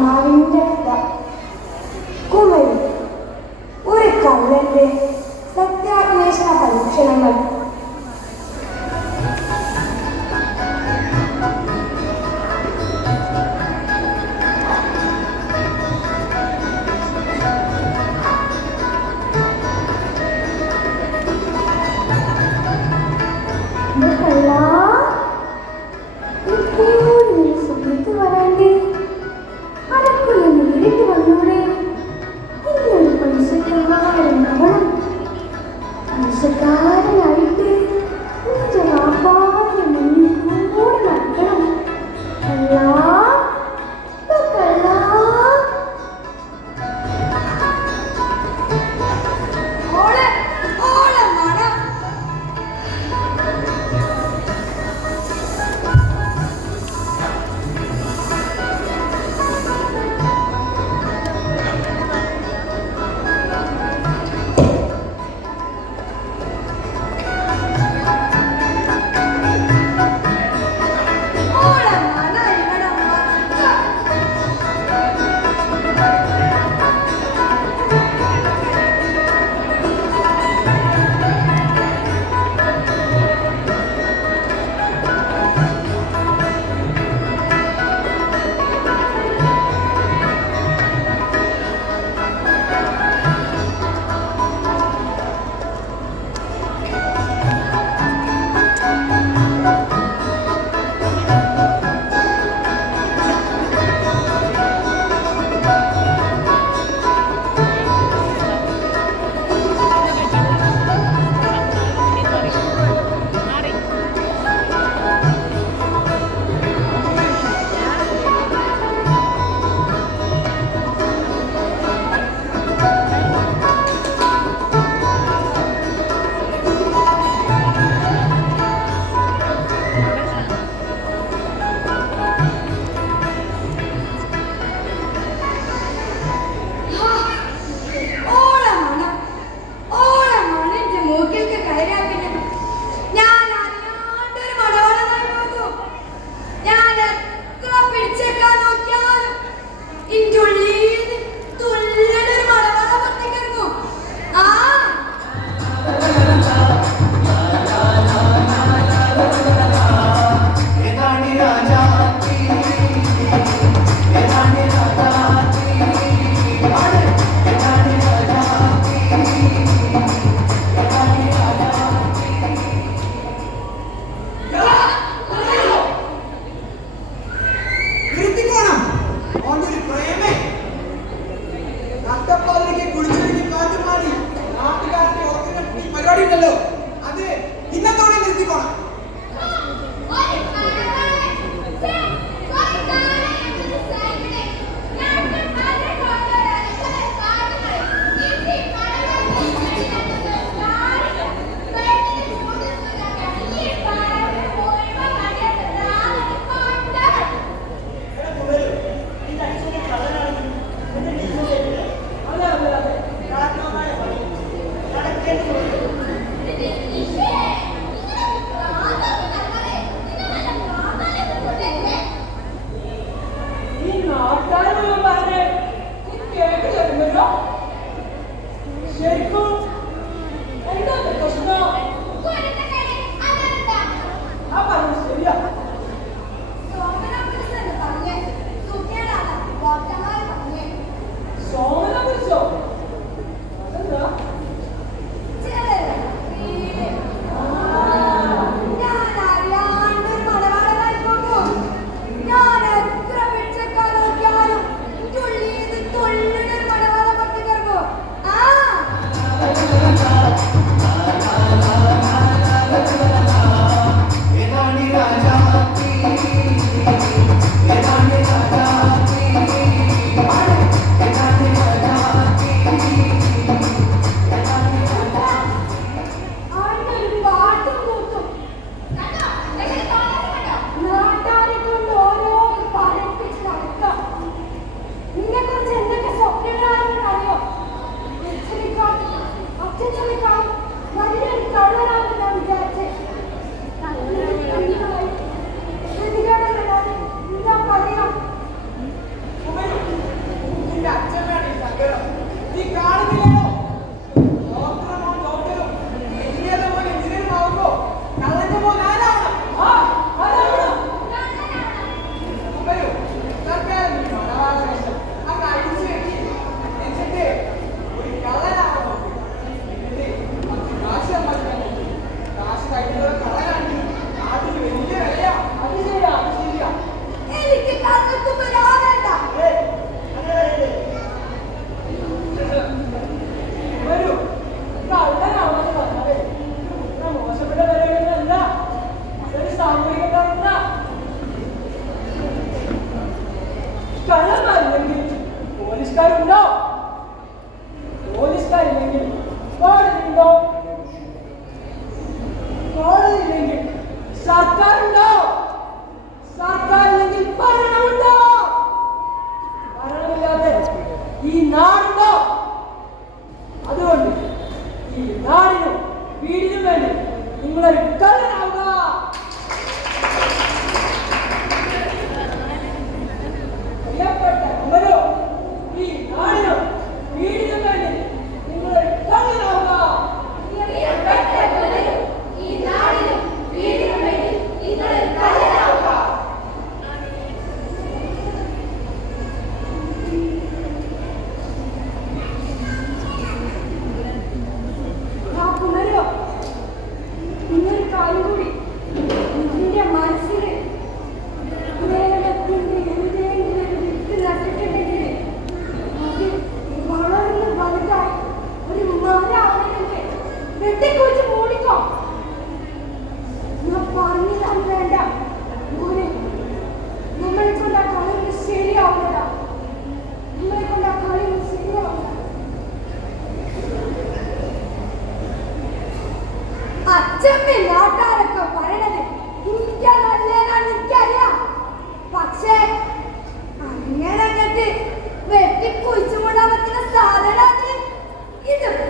మావింద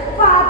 culpado.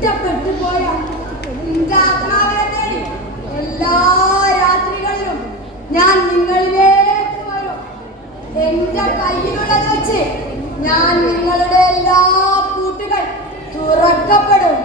ഇഷ്ടപ്പെട്ടു പോയ നിന്റെ ആത്മാവിനെ എല്ലാ രാത്രികളിലും ഞാൻ നിങ്ങളിലേക്ക് വരും. എന്റെ കയ്യിലുള്ളത് വെച്ച് ഞാൻ നിങ്ങളുടെ എല്ലാ കൂട്ടുകൾ തുറക്കപ്പെടും.